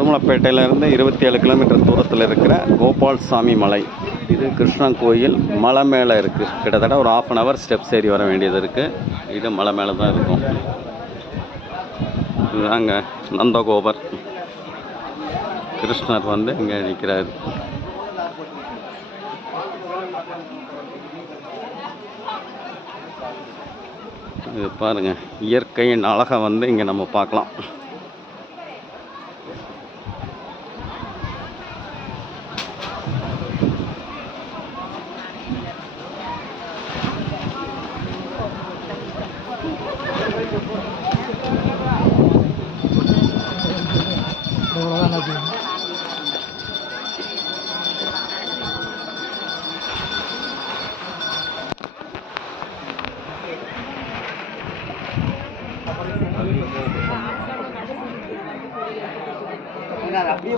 உடுமலைப்பேட்டையிலேருந்து 27 kilometre தூரத்தில் இருக்கிற கோபால்சாமி மலை. இது கிருஷ்ணன் கோயில் மலை மேலே இருக்குது. கிட்டத்தட்ட ஒரு 1/2 hour ஸ்டெப்ஸ் ஏறி வர வேண்டியது இருக்குது. இது மலை மேலே தான் இருக்கும். இதுதாங்க நந்தகோபர். கிருஷ்ணர் வந்து இங்கே நிற்கிறார். இது பாருங்கள், இயற்கையின் அழகை வந்து இங்கே நம்ம பார்க்கலாம். அப்படியே